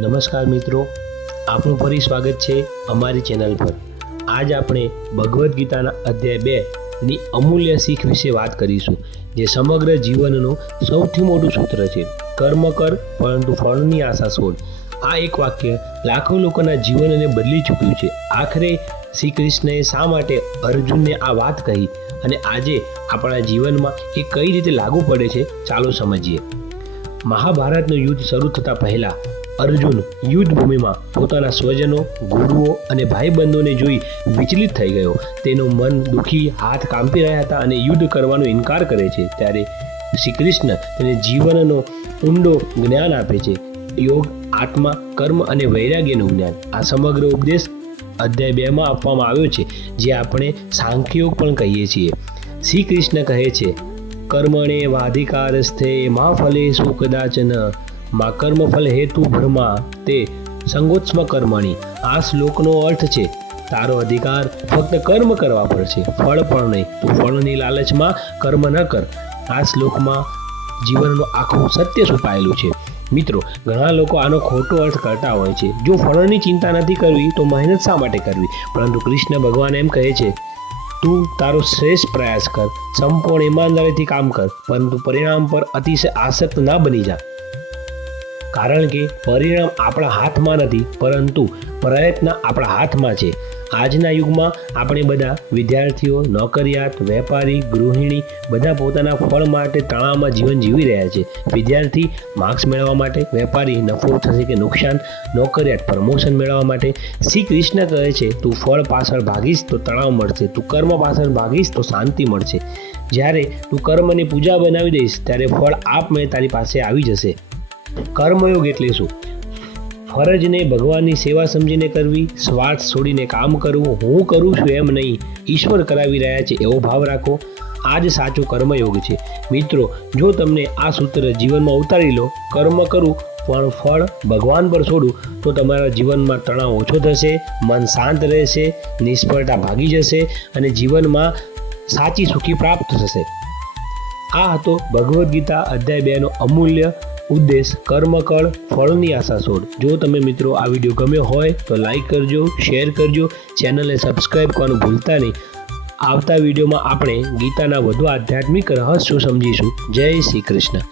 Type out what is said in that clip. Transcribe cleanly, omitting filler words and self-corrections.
નમસ્કાર મિત્રો, આપનું ફરી સ્વાગત છે અમારી ચેનલ પર। આજ આપણે ભગવદ્ ગીતાના અધ્યાય 2ની અમૂલ્ય શીખ વિશે વાત કરીશું, જે સમગ્ર જીવનનું સૌથી મોટું સૂત્ર છે। કર્મ કર પરંતુ ફળની આશા છોડ। આ એક વાક્ય લાખો લોકોના જીવનને બદલી ચૂક્યું છે। આખરે શ્રી કૃષ્ણએ શા માટે અર્જુનને આ વાત કહી અને આજે આપણા જીવનમાં એ કઈ રીતે લાગુ પડે છે, ચાલો સમજીએ। મહાભારતનું યુદ્ધ શરૂ થતાં પહેલાં અર્જુન યુદ્ધ ભૂમિમાં પોતાના સ્વજનો, ગુરુઓ અને ભાઈબંધોને જોઈ વિચલિત થઈ ગયો। તેનું મન દુઃખી, હાથ કાંપી રહ્યા હતા અને યુદ્ધ કરવાનો ઇનકાર કરે છે। ત્યારે શ્રી કૃષ્ણ તેને જીવનનો ઊંડો જ્ઞાન આપે છે, યોગ, આત્મા, કર્મ અને વૈરાગ્યનું જ્ઞાન। આ સમગ્ર ઉપદેશ અધ્યાય 2માં આપવામાં આવ્યો છે, જે આપણે સાંખ્યયોગ પણ કહીએ છીએ। શ્રી કૃષ્ણ કહે છે, કર્મણે વાધિકારસ્થે મા ફલેષુ કદાચન મા કર્મફલ હેતુ ભ્રમા તે સંગોત્સ્મ કર્મણી। આ શ્લોકનો અર્થ છે, તારો અધિકાર ફક્ત કર્મ કરવા પર છે, ફળ પણ નહીં। તું ફળની લાલચમાં કર્મ ન કર। આ શ્લોકમાં જીવનનું આખું સત્ય છુપાયેલું છે। મિત્રો, ઘણા લોકો આનો ખોટો અર્થ કરતા હોય છે। જો ફળની ચિંતા નથી કરવી તો મહેનત શા માટે કરવી? પરંતુ કૃષ્ણ ભગવાન એમ કહે છે, તું તારો શ્રેષ્ઠ પ્રયાસ કર, સંપૂર્ણ ઈમાનદારીથી કામ કર, પરંતુ પરિણામ પર અતિશય આસક્ત ના બની જા। કારણ કે પરિણામ આપણા હાથમાં નથી, પરંતુ પ્રયત્ન આપણા હાથમાં છે। આજના યુગમાં આપણે બધા વિદ્યાર્થીઓ, નોકરિયાત, વેપારી, ગૃહિણી બધા પોતાના ફળ માટે તણાવમાં જીવન જીવી રહ્યા છે। વિદ્યાર્થી માર્ક્સ મેળવવા માટે, વેપારી નફો થશે કે નુકસાન, નોકરિયાત પ્રમોશન મેળવવા માટે। શ્રી કૃષ્ણ કહે છે, તું ફળ પાછળ ભાગીશ તો તણાવ મળશે, તું કર્મ પાછળ ભાગીશ તો શાંતિ મળશે। જ્યારે તું કર્મની પૂજા બનાવી દઈશ, ત્યારે ફળ આપમેળે તારી પાસે આવી જશે। કર્મયોગ એટલે શું? ફરજને ભગવાનની સેવા સમજીને કરવી, સ્વાર્થ છોડીને કામ કરવું, હું કરું છું એમ નહીં, ઈશ્વર કરાવી રહ્યા છે એવો ભાવ રાખો। આ જ સાચો કર્મયોગ છે। મિત્રો, જો તમને આ સૂત્ર જીવનમાં ઉતારી લો, કર્મ કરું પણ ફળ ભગવાન પર છોડું, તો તમારા જીવનમાં તણાવ ઓછો થશે, મન શાંત રહેશે, નિષ્ફળતા ભાગી જશે અને જીવનમાં સાચી સુખી પ્રાપ્ત થશે। આ હતો ભગવદ્ ગીતા અધ્યાય 2નો અમૂલ્ય ઉદ્દેશ, કર્મ કર, ફળની આશા છોડ। જો તમે મિત્રો આ વિડીયો ગમ્યો હોય તો લાઈક કરજો, શેર કરજો, ચેનલને સબસ્ક્રાઈબ કરવાનું ભૂલતા નહીં। આવતા વિડીયોમાં આપણે ગીતાના વધુ આધ્યાત્મિક રહસ્યો સમજીશું। જય શ્રી કૃષ્ણ।